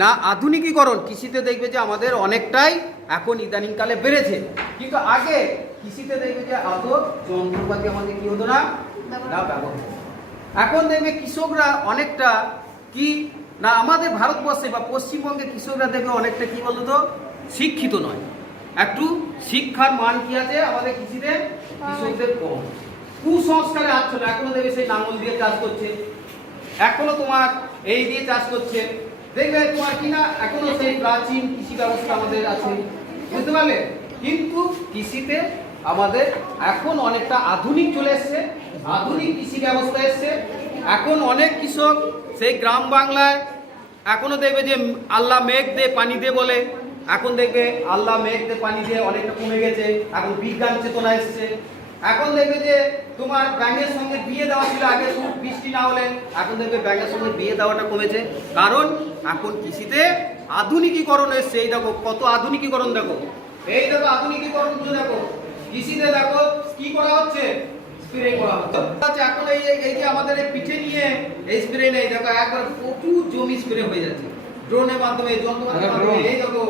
না আধুনিকীকরণ কৃষিতে দেখবে যে আমাদের অনেকটাই এখন ইদানিংকালে বেড়েছে, কিন্তু আগে কৃষিতে দেখবে যে এত যন্ত্রপাতি আমাদের কি হতো না ব্যবহার। এখন দেখবে কৃষকরা অনেকটা কি না আমাদের ভারতবর্ষে বা পশ্চিমবঙ্গে কৃষকরা দেখবে অনেকটা কি বলতো শিক্ষিত নয়, একটু শিক্ষার মান কি আছে আমাদের কৃষিতে কৃষকদের কম, কুসংস্কারে আচ্ছন্ন। এখনো দেখবে সেই লাঙল দিয়ে চাষ করছে, এখনো তোমার এই দিয়ে চাষ করছে, দেখবে তোমার কিনা এখনো সেই প্রাচীন কৃষি ব্যবস্থা আমাদের আছে, বুঝতে পারলে? কিন্তু কৃষিতে আমাদের এখন অনেকটা আধুনিক চলে এসছে, আধুনিক কৃষি ব্যবস্থা এসছে। এখন অনেক কৃষক সেই গ্রাম বাংলায় এখনো দেখবে যে আল্লাহ মেঘ দে পানি দে বলে, এখন দেখবে আল্লাহ মেঘ দে পানি দিয়ে অনেকটা কমে গেছে, এখন বিজ্ঞান চেতনা এসছে। এখন দেখবে যে তোমার ব্যাঙের সঙ্গে বিয়ে দেওয়া ছিল আগে, খুব বৃষ্টি না হলে, এখন দেখবে ব্যাঙের সঙ্গে বিয়ে দেওয়াটা কমেছে, কারণ এখন কৃষিতে আধুনিকীকরণ এসছে। এই দেখো কত আধুনিকীকরণ, দেখো এই দেখো আধুনিকীকরণ গুলো দেখো, কৃষিতে দেখো কি করা হচ্ছে, স্প্রে করা হচ্ছে। এখন এই যে আমাদের এই পিঠে নিয়ে এই স্প্রে নেই, দেখো একবার প্রচুর জমি স্প্রে হয়ে যাচ্ছে ড্রোনের মাধ্যমে, যন্ত্রপাতির মাধ্যমে, এই দেখো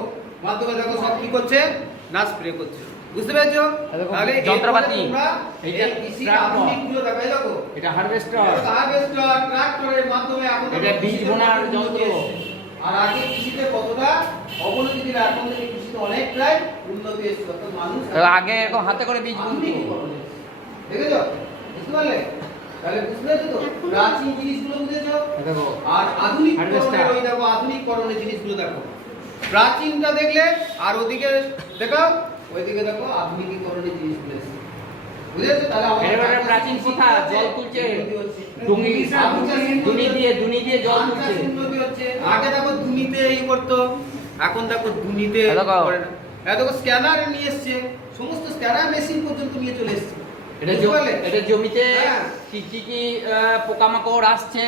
মাধ্যমে দেখো সব কি করছে না স্প্রে করছে, বুঝতে পেরেছো? তাহলে যন্ত্রপাতি এইটা কৃষি আধুনিক গুলো দেখো, এই দেখো এটা হারভেস্টার, ট্রাক্টরের মাধ্যমে এখন এটা বীজ বোনার যন্ত্র। আর আগে কৃষিতে কতটা অবনতি ছিল, এখন থেকে কৃষিতে অনেকটাই উন্নতি এসেছে। অর্থাৎ মানুষ আগে এরকম হাতে করে বীজ বুনতো, দেখেছো, বুঝতে পারলে? তাহলে বুঝতে পেরেছো তো প্রাচীন জিনিসগুলো বুঝেছো, দেখো আর আধুনিক করণের ওই দেখো আধুনিক করণের জিনিসগুলো দেখো, প্রাচীনটা দেখলে আর ওদিকে দেখো ওইদিকে দেখো আধুনিকীকরণের জিনিসগুলো এসেছে, বুঝেছো? তাহলে আমাদের প্রাচীন কথা জল তুলছে, দুনি দিয়ে জল তুলছে, উন্নতি হচ্ছে। আগে দেখো দুনিতে এই করতো, এখন দেখো দুনিতে করে না। দেখো স্ক্যানার নিয়ে এসছে, সমস্ত স্ক্যানার মেশিন পর্যন্ত নিয়ে চলে এসছে। এটা জমিতে কি কি পোকামাকড় আসছে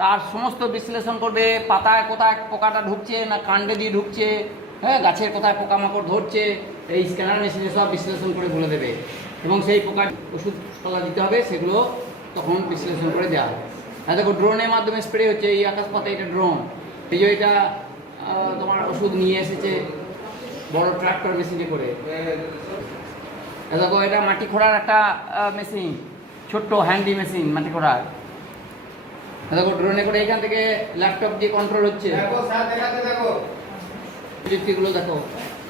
তার সমস্ত বিশ্লেষণ করবে, পাতায় কোথায় পোকাটা ঢুকছে না কাণ্ডে দিয়ে ঢুকছে, হ্যাঁ গাছের কোথায় পোকামাকড় ধরছে, এই স্ক্যানার মেশিনে সব বিশ্লেষণ করে বলে দেবে, এবং সেই পোকার ওষুধ পালা দিতে হবে সেগুলো তখন বিশ্লেষণ করে দেওয়া হবে। আর দেখো ড্রোনের মাধ্যমে স্প্রে হচ্ছে, এই আকাশপথে এটা ড্রোন, এই যে এটা তোমার ওষুধ নিয়ে এসেছে বড় ট্রাক্টর মেশিনে করে। দেখো এটা মাটি খোঁড়ার একটা মেশিন, ছোট্ট হ্যান্ডি মেশিন মাটি খোঁড়ার। দেখো ড্রোনে করে এখান থেকে ল্যাপটপ দিয়ে কন্ট্রোল হচ্ছে, প্রযুক্তিগুলো দেখো,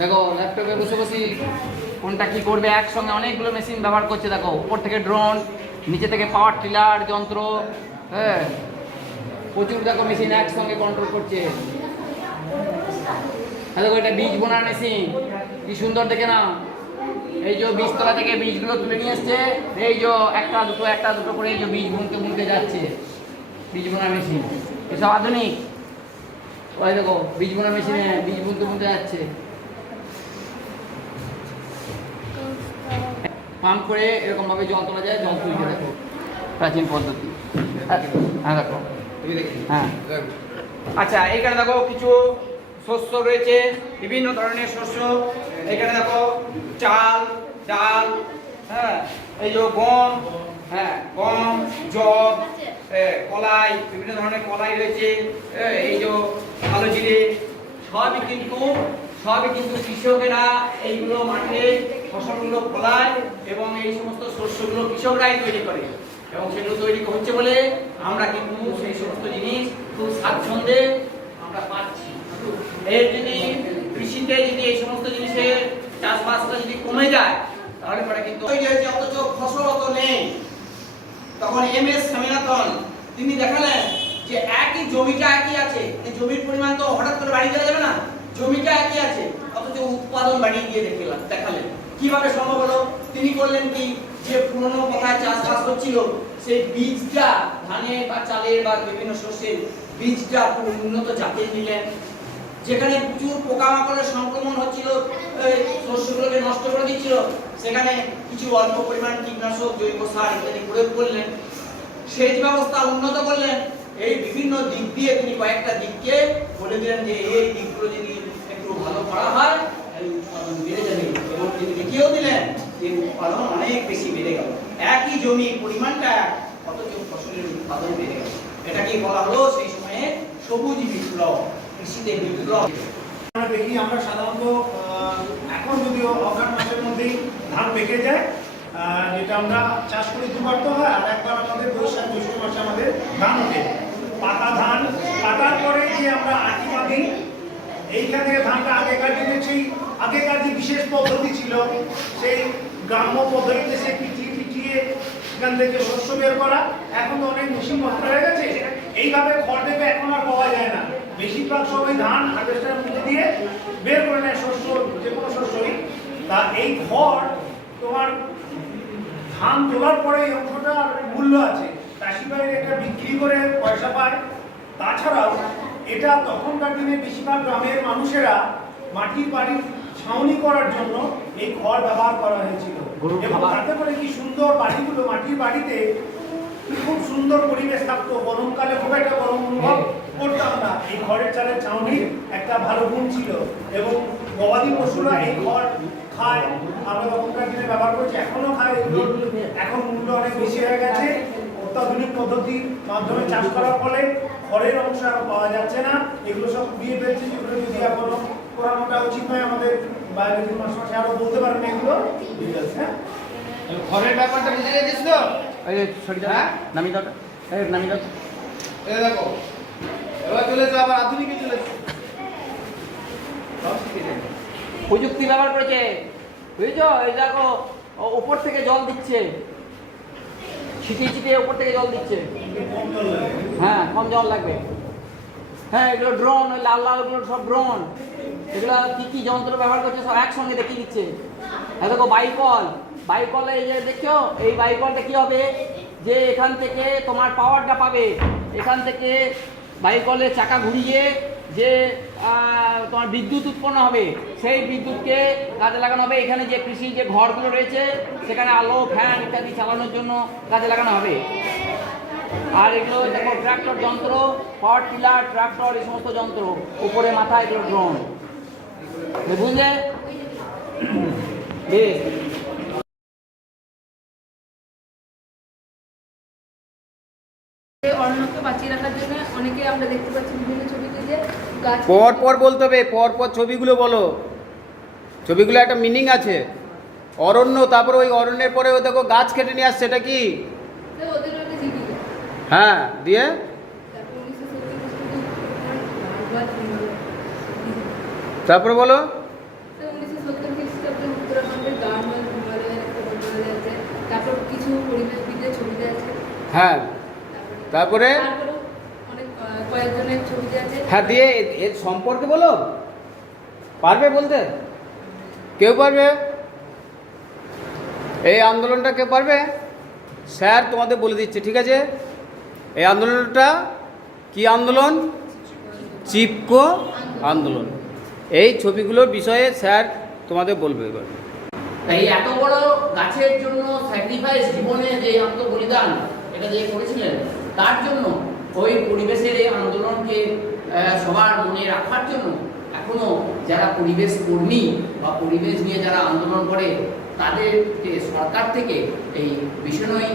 দেখো ল্যাপটপে বসে বসে কোনটা কি করবে একসঙ্গে অনেকগুলো মেশিন ব্যবহার করছে। দেখো উপর থেকে ড্রোন, নিচে থেকে পাওয়ার টিলার যন্ত্র, হ্যাঁ প্রচুর দেখো মেশিন একসঙ্গে কন্ট্রোল করছে। দেখো এটা বীজ বোনার মেশিন, কি সুন্দর দেখে না, এই যে বীজতলা থেকে বীজগুলো তুলে নিয়ে আসছে, এই যে একটা দুটো করে এই যে বীজ বুনতে যাচ্ছে, বীজ বোনা মেশিন এসব আধুনিক। ওই দেখো বীজ বোনা মেশিনে বীজ বুনতে যাচ্ছে, পাম্প করে এরকম ভাবে জল তোলা যায়, জল তুলছে। দেখো প্রাচীন পদ্ধতি। হ্যাঁ দেখো, হ্যাঁ আচ্ছা এইখানে দেখো কিছু শস্য রয়েছে, বিভিন্ন ধরনের শস্য। এখানে দেখো চাল, ডাল, হ্যাঁ এই যে গম, হ্যাঁ গম, জব, কলাই, বিভিন্ন ধরনের কলাই রয়েছে, এই যে ভালো জিরে, সবই কিন্তু কৃষকেরা এইগুলো মাঠে ফসলগুলো ফলায় এবং এই সমস্ত শস্যগুলো কৃষকরাই তৈরি করে, এবং সেগুলো তৈরি হচ্ছে বলে আমরা কিন্তু সেই সমস্ত জিনিস খুব স্বাচ্ছন্দ্যে আমরা পাচ্ছি। এর যদি কৃষিতে যদি এই সমস্ত জিনিসের চাষবাসটা যদি কমে যায় তাহলে পরে কিন্তু অথচ ফসল অত নেই। তখন MS স্বামীনাথন তিনি দেখালেন যে একই জমিটা একই আছে, এই জমির পরিমাণ তো হঠাৎ করে বাড়িয়ে দেওয়া যাবে না, জমিটা একই আছে অথচ উৎপাদন বাড়িয়ে দিয়ে দেখালেন। কিভাবে সম্ভব হলো? তিনি করলেন কি, যে পুরনো কথায় চাষবাস হচ্ছিল সেই বীজটা ধানের বা চালের বা বিভিন্ন শস্যের বীজটা খুব উন্নত জাতের নিলেন, যেখানে প্রচুর পোকামাকড়ের সংক্রমণ হচ্ছিল, শস্যগুলোকে নষ্ট করে দিচ্ছিল, সেখানে কিছু অল্প পরিমাণ কীটনাশক, জৈব সার ইত্যাদি প্রয়োগ করলেন, সেচ ব্যবস্থা উন্নত করলেন। এই বিভিন্ন দিক দিয়ে তিনি কয়েকটা দিককে বলে দিলেন যে এই দিকগুলো যদি একটু ভালো করা হয় তাহলে উৎপাদন বেড়ে যাবে, এবং তিনি দেখিয়েও দিলেন যে উৎপাদন অনেক বেশি বেড়ে গেল। একই জমি পরিমাণটা অথচ ফসলের উৎপাদন বেড়ে গেল। এটাকে বলা হলো সেই সময়ে সবুজ বিপ্লব। কৃষি আমরা দেখি আমরা সাধারণত এখন যদিও অঘ্রাণ মাসের মধ্যেই ধান পেকে যায়, যেটা আমরা চাষ করি দুবার তো হয়, আর একবার আমাদের বৈশাখ জ্যৈষ্ঠ মাসে আমাদের ধান ওঠে। পাতা ধান কাটার পরে যে আমরা আটি বাঁধি, এইখান থেকে ধানটা আগেকার দিনে আগেকার যে বিশেষ পদ্ধতি ছিল সেই গ্রাম্য পদ্ধতিতে সে পিটিয়ে পিটিয়ে সেখান থেকে শস্য বের করা। এখন তো অনেক মেশিন মাত্রা হয়ে গেছে, এইভাবে খড় দেবে এখন আর পাওয়া যায় না। বেশিরভাগ সবাই ধান হারভেস্টারের মধ্যে দিয়ে বের করে নেয় শস্য, যে কোনো শস্যই। তা এই খড় তোমার ধান তোলার পরে এই অংশটার মূল্য আছে, চাষি ভাই এটা বিক্রি করে পয়সা পায়। তাছাড়াও এটা তখনকার দিনে বেশিরভাগ গ্রামের মানুষেরা মাটির বাড়ির ছাউনি করার জন্য এই খড় ব্যবহার করা হয়েছিল, এবং তাতে করে কি সুন্দর বাড়িগুলো, মাটির বাড়িতে খুব সুন্দর পরিবেশ থাকতো। গরমকালে খুব একটা গরম অনুভব করতাম না। এই খড়ের চালের ছাউনি একটা ভালো গুণ ছিল, এবং গবাদি পশুরা এই খড় খায়। আমরা তখনকার দিনে ব্যবহার করছি, এখনো খায়। এগুলো এখন মূল্য অনেক বেশি হয়ে গেছে। অত্যাধুনিক পদ্ধতির মাধ্যমে চাষ করার ফলে খড়ের অংশ আর পাওয়া যাচ্ছে না, এগুলো সব দিয়ে ফেলছে, যেগুলো যদি এখনো করানোটা উচিত নয়। আমাদের বায়োলজি মাস্টার আরো বলতে পারবেন এগুলো। হ্যাঁ, ঘরের ব্যাপারটা বুঝে গেছিস তো? এই সরি দাও, নামিয়ে দাও, এই নামিয়ে দাও। এই দেখো এবার চলেছে আবার আধুনিকে চলেছে, সব শিখে যাবে। প্রযুক্তি ব্যবহার করেছে, বুঝেছো? এই দেখো ওপর থেকে জল দিচ্ছে, ছিটিয়ে ছিটিয়ে ওপর থেকে জল দিচ্ছে। হ্যাঁ, কম জল লাগবে। হ্যাঁ, এগুলো ড্রোন, ওই লাল লাল গুলো সব ড্রোন। এগুলো কি কি যন্ত্র ব্যবহার করছে সব একসঙ্গে দেখিয়ে দিচ্ছে। হ্যাঁ দেখো বাইকল, বাইকলে এই যে দেখছো, এই বাইকলটা কি হবে, যে এখান থেকে তোমার পাওয়ারটা পাবে, এখান থেকে বাইকলের চাকা ঘুরিয়ে যে তোমার বিদ্যুৎ উৎপন্ন হবে, সেই বিদ্যুৎকে কাজে লাগানো হবে। এখানে যে কৃষি যে ঘরগুলো রয়েছে সেখানে আলো, ফ্যান ইত্যাদি চালানোর জন্য কাজে লাগানো হবে। আর এগুলো দেখো ট্রাক্টর যন্ত্র, পাওয়ার টিলার, ট্রাক্টর, এই সমস্ত যন্ত্র, উপরে মাথায় এগুলো ড্রোন। বুঝলে? বেশ। অরণ্যকে বাঁচিয়ে রাখার জন্য অনেকে আমরা দেখতে পাচ্ছি বিভিন্ন ছবিতে যে গাছ পর পর বলতে হবে, পর পর ছবিগুলো বলো। ছবিগুলো একটা মিনিং আছে। অরণ্য, তারপরে ওই অরণ্যের পরে ও দেখো গাছ কেটে নিয়ে আসছে, এটা কি? ওদের একটা জীবিকা। হ্ঁ, দিয়ে তারপর 1970 তারপরে বলো। 1970 খ্রিস্টাব্দে উত্তরাখণ্ডের গার্ডওয়াল হিমালয়ের একটা বনাঞ্চল আছে। তারপর কিছু পরিবেশবিদের ছবিতে আছে। হ্যাঁ, তারপরে অনেক কয়েকজনের ছবিতে আছে। হ্যাঁ, দিয়ে এর সম্পর্কে বলো। পারবে বলতে? কেউ পারবে? এই আন্দোলনটা কেউ পারবে? স্যার তোমাদের বলে দিচ্ছে, ঠিক আছে? এই আন্দোলনটা কি আন্দোলন? চিপকো আন্দোলন। এই ছবিগুলোর বিষয়ে স্যার তোমাদের বলবে এবার। তাই এত বড় গাছের জন্য স্যাক্রিফাইস, জীবনে যে আত্মবলিদান এটা যে করেছিলেন, তার জন্য ওই পরিবেশের এই আন্দোলনকে সবার মনে রাখার জন্য এখনো যারা পরিবেশ কর্মী বা পরিবেশ নিয়ে যারা আন্দোলন করে, তাদেরকে সরকার থেকে এই বিষ্ণুই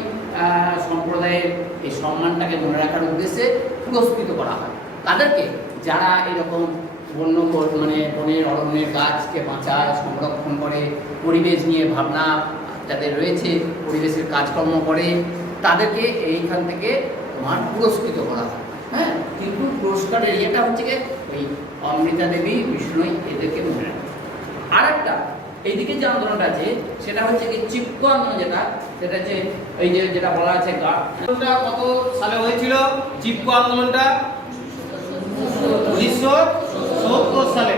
সম্প্রদায়ের এই সম্মানটাকে মনে রাখার উদ্দেশ্যে পুরস্কৃত করা হয়। তাদেরকে যারা এরকম বনের অরণ্যের গাছকে বাঁচায়, সংরক্ষণ করে, পরিবেশ নিয়ে ভাবনা যাদের রয়েছে, পরিবেশের কাজকর্ম করে, তাদেরকে এইখান থেকে তোমার পুরস্কৃত করা হয়। হ্যাঁ, কিন্তু পুরস্কারের ইয়েটা হচ্ছে কি এই অমৃতা দেবী, বিষ্ণুই, এদেরকে মনে রাখে। আর একটা এইদিকে যে আন্দোলনটা আছে সেটা হচ্ছে কি চিপকো আন্দোলন, সেটা হচ্ছে এই যে যেটা বলা আছে আন্দোলনটা কত সালে হয়েছিল? চিপকো আন্দোলনটা 1970 সালে।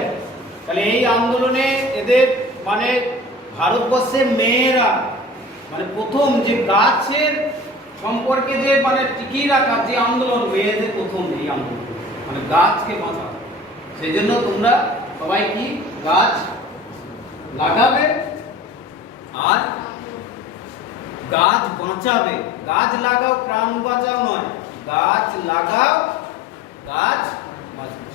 তাহলে এই আন্দোলনে এদের মানে ভারতবর্ষের মেয়েরা মানে প্রথম যে গাছের সম্পর্কে যে মানে টিকিয়ে রাখার যে আন্দোলন, মেয়েদের প্রথম এই আন্দোলন, মানে গাছকে বাঁচানো। সেই জন্য তোমরা সবাই কি গাছ লাগাবে আর গাছ বাঁচাবে। গাছ লাগাও, প্রাণ বাঁচাও নয়, গাছ লাগাও, গাছ বাঁচাও।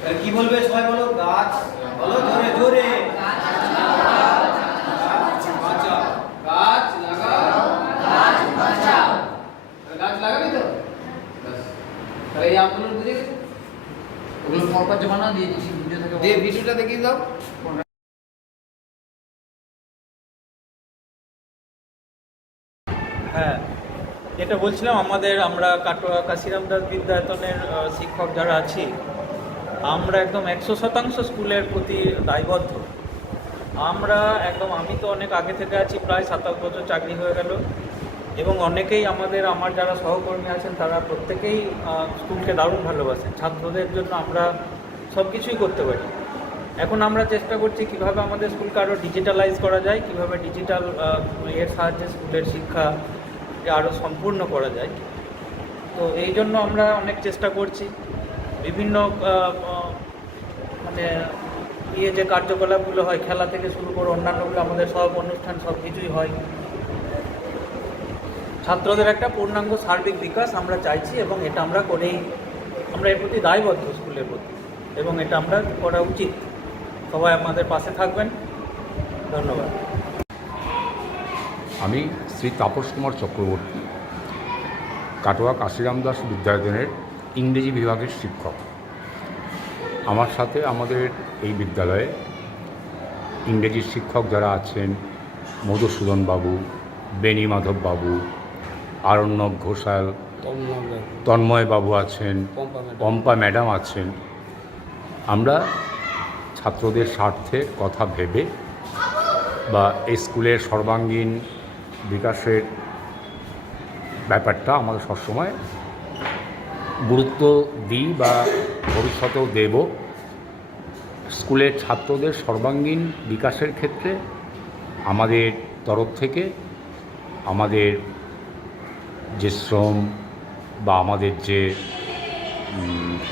তাহলে কি বলবে সবাই বলো? গাছ বলো জোরে জোরে। গাছ বাঁচাও, গাছ লাগাও, গাছ বাঁচাও। গাছ লাগাবি তো? তাহলে এই আন্দোলন বুঝে গেছে? রোল কল জমানো দিয়ে দিচ্ছি ভিডিও থেকে দিয়ে ভিডিওটা দেখিয়ে দাও। হ্যাঁ, যেটা বলছিলাম আমরা কাটোয়া কাশিরাম দাস বিদ্যায়তনের শিক্ষক যারা আছি, আমরা একদম 100% স্কুলের প্রতি দায়বদ্ধ। আমি তো অনেক আগে থেকে আছি, প্রায় 27 বছর চাকরি হয়ে গেল, এবং অনেকেই আমার যারা সহকর্মী আছেন তারা প্রত্যেকেই স্কুলকে দারুণ ভালোবাসেন। ছাত্রদের জন্য আমরা সব কিছুই করতে পারি। এখন আমরা চেষ্টা করছি কীভাবে আমাদের স্কুলকে আরও ডিজিটালাইজ করা যায়, কীভাবে ডিজিটাল এর সাহায্যে স্কুলের শিক্ষা আরও সম্পূর্ণ করা যায়। তো এই জন্য আমরা অনেক চেষ্টা করছি। বিভিন্ন মানে যে কার্যকলাপগুলো হয়, খেলা থেকে শুরু করে অন্যান্যগুলো, আমাদের সব অনুষ্ঠান সব কিছুই হয়। ছাত্রদের একটা পূর্ণাঙ্গ সার্বিক বিকাশ আমরা চাইছি, এবং এটা আমরা করেই, আমরা এর প্রতি দায়বদ্ধ স্কুলের প্রতি, এবং এটা আমরা করা উচিত। সবাই আমাদের পাশে থাকবেন। ধন্যবাদ। আমি শ্রী তাপস কুমার চক্রবর্তী, কাটোয়া কাশিরাম দাস বিদ্যায়তনের ইংরেজি বিভাগের শিক্ষক। আমার সাথে আমাদের এই বিদ্যালয়ে ইংরেজির শিক্ষক যারা আছেন, মধুসূদন বাবু, বেণী মাধব বাবু, আরণ্যক ঘোষাল, তন্ময় বাবু আছেন, পম্পা ম্যাডাম আছেন। আমরা ছাত্রদের স্বার্থে কথা ভেবে বা এই স্কুলের সর্বাঙ্গীন বিকাশের ব্যাপারটা আমরা সবসময় গুরুত্ব দিই বা ভবিষ্যতেও দেব। স্কুলের ছাত্রদের সর্বাঙ্গীন বিকাশের ক্ষেত্রে আমাদের তরফ থেকে আমাদের যে শ্রম বা আমাদের যে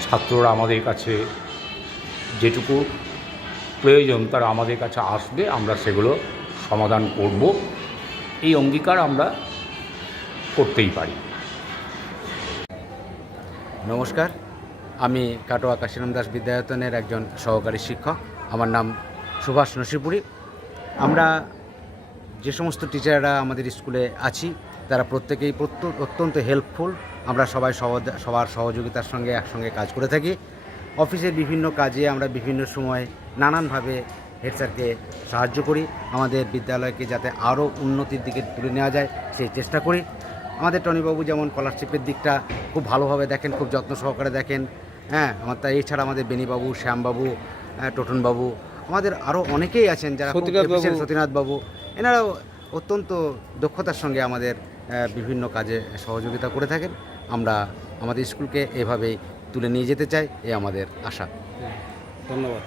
ছাত্ররা আমাদের কাছে যেটুকু প্রয়োজন তারা আমাদের কাছে আসবে, আমরা সেগুলো সমাধান করব। এই অঙ্গীকার আমরা করতেই পারি। নমস্কার, আমি কাটোয়া কাশিরাম দাস বিদ্যায়তনের একজন সহকারী শিক্ষক। আমার নাম সুভাষ নসিপুরি। আমরা যে সমস্ত টিচাররা আমাদের স্কুলে আছি তারা প্রত্যেকেই অত্যন্ত হেল্পফুল। আমরা সবার সহযোগিতার সঙ্গে একসঙ্গে কাজ করে থাকি। অফিসের বিভিন্ন কাজে আমরা বিভিন্ন সময় নানানভাবে হেড স্যারকে সাহায্য করি, আমাদের বিদ্যালয়কে যাতে আরও উন্নতির দিকে তুলে নেওয়া যায় সেই চেষ্টা করি। আমাদের টনিবাবু যেমন স্কলারশিপের দিকটা খুব ভালোভাবে দেখেন, খুব যত্ন সহকারে দেখেন। এছাড়া আমাদের বেণীবাবু, শ্যামবাবু, টোটনবাবু, আমাদের আরও অনেকেই আছেন যারা সতীনাথ বাবু, এনারাও অত্যন্ত দক্ষতার সঙ্গে আমাদের বিভিন্ন কাজে সহযোগিতা করে থাকেন। আমরা আমাদের স্কুলকে এভাবেই তুলে নিয়ে যেতে চাই, এ আমাদের আশা। ধন্যবাদ।